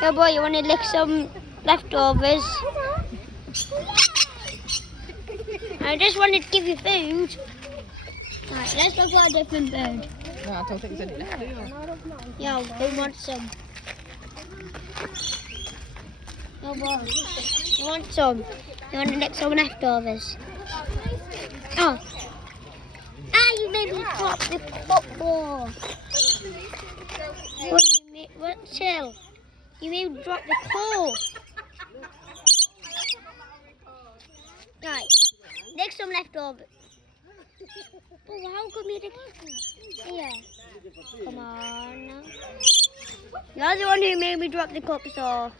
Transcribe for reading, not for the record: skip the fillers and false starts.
Yeah, boy, you want to lick some leftovers? I just wanted to give you food. Right, let's go for a different bird. No, I don't think there's any left, do you? Yo, who wants some? Yo, boy, you want some? You want to lick some leftovers? Oh. Ah, you made me drop the football. What, chill? You made me drop the ball. Right, lick some leftovers. Oh, how come you did here? Come on now. You're the one who made me drop the cup, so...